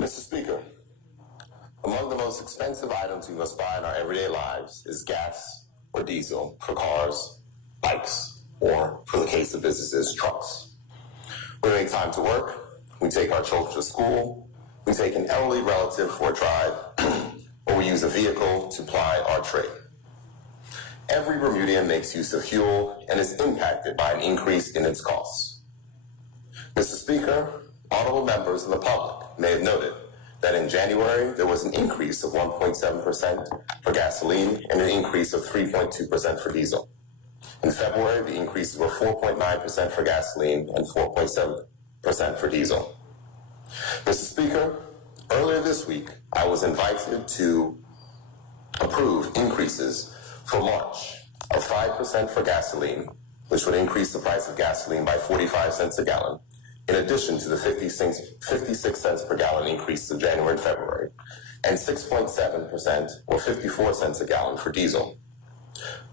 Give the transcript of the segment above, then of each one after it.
Mr. Speaker, among the most expensive items we must buy in our everyday lives is gas or diesel for cars, bikes, or, for the case of businesses, trucks. We make time to work, we take our children to school, we take an elderly relative for a drive, or we use a vehicle to ply our trade. Every Bermudian makes use of fuel and is impacted by an increase in its costs. Mr. Speaker, honorable members and the public may have noted that in January there was an increase of 1.7% for gasoline and an increase of 3.2% for diesel. In February, the increases were 4.9% for gasoline and 4.7% for diesel. Mr. Speaker, earlier this week, I was invited to approve increases for March of 5% for gasoline, which would increase the price of gasoline by 45 cents a gallon, in addition to the 56 cents per gallon increases in January and February, and 6.7% or 54 cents a gallon for diesel.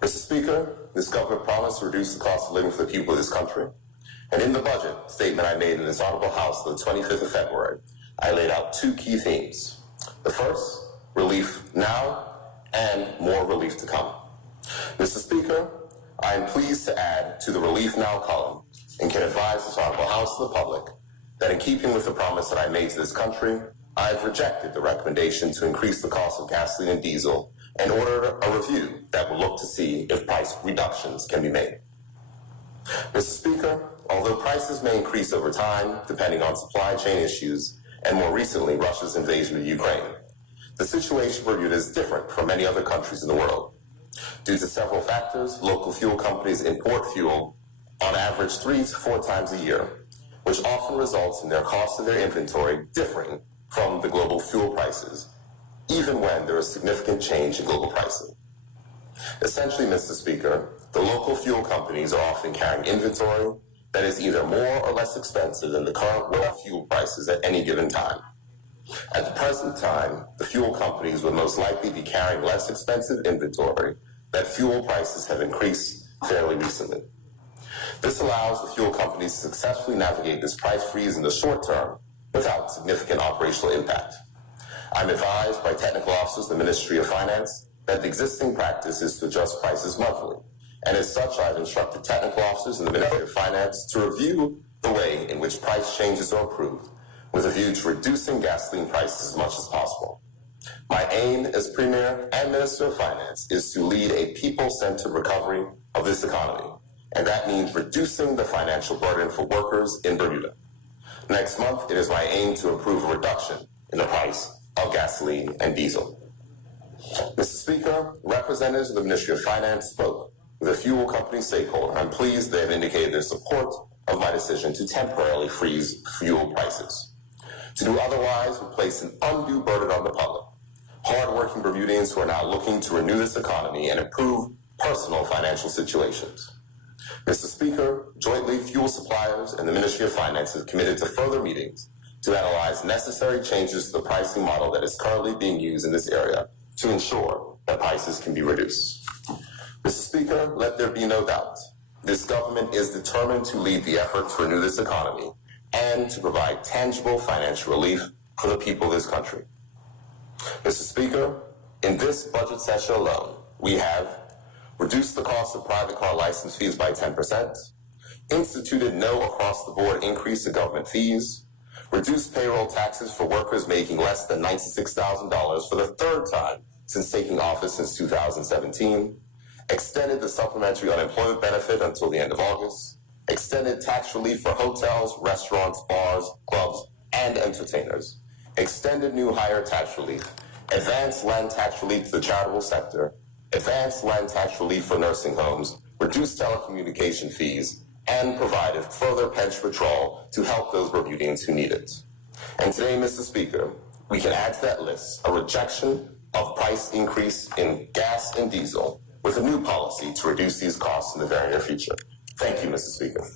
Mr. Speaker, this government promised to reduce the cost of living for the people of this country, and in the budget statement I made in this honorable House on the 25th of February, I laid out two key themes. The first, relief now, and more relief to come. Mr. Speaker, I am pleased to add to the Relief Now column and can advise this honorable House and the public that in keeping with the promise that I made to this country, I have rejected the recommendation to increase the cost of gasoline and diesel and ordered a review that will look to see if price reductions can be made. Mr. Speaker, although prices may increase over time depending on supply chain issues and more recently Russia's invasion of Ukraine, the situation in Bermuda is different from many other countries in the world. Due to several factors, local fuel companies import fuel on average 3 to 4 times a year, which often results in their cost of their inventory differing from the global fuel prices, even when there is significant change in global pricing. Essentially, Mr. Speaker, the local fuel companies are often carrying inventory that is either more or less expensive than the current world fuel prices at any given time. At the present time, the fuel companies would most likely be carrying less expensive inventory that fuel prices have increased fairly recently. This allows the fuel companies to successfully navigate this price freeze in the short term without significant operational impact. I'm advised by technical officers of the Ministry of Finance that the existing practice is to adjust prices monthly, and as such I've instructed technical officers in the Ministry of Finance to review the way in which price changes are approved with a view to reducing gasoline prices as much as possible. My aim as Premier and Minister of Finance is to lead a people-centered recovery of this economy, and that means reducing the financial burden for workers in Bermuda. Next month, it is my aim to approve a reduction in the price of gasoline and diesel. Mr. Speaker, representatives of the Ministry of Finance spoke with a fuel company stakeholder. I'm pleased they have indicated their support of my decision to temporarily freeze fuel prices. To do otherwise would place an undue burden on the public, hard-working Bermudians who are now looking to renew this economy and improve personal financial situations. Mr. Speaker, jointly, fuel suppliers and the Ministry of Finance have committed to further meetings to analyze necessary changes to the pricing model that is currently being used in this area to ensure that prices can be reduced. Mr. Speaker, let there be no doubt, this government is determined to lead the effort to renew this economy and to provide tangible financial relief for the people of this country. Mr. Speaker, in this budget session alone, we have reduced the cost of private car license fees by 10%, instituted no across-the-board increase in government fees, reduced payroll taxes for workers making less than $96,000 for the third time since taking office since 2017, extended the supplementary unemployment benefit until the end of August, extended tax relief for hotels, restaurants, bars, clubs, and entertainers, extended new hire tax relief, advanced land tax relief to the charitable sector, advanced land tax relief for nursing homes, reduced telecommunication fees, and provided further pension withdrawal to help those Bermudians who need it. And today, Mr. Speaker, we can add to that list a rejection of price increase in gas and diesel with a new policy to reduce these costs in the very near future. Thank you, Mr. Speaker.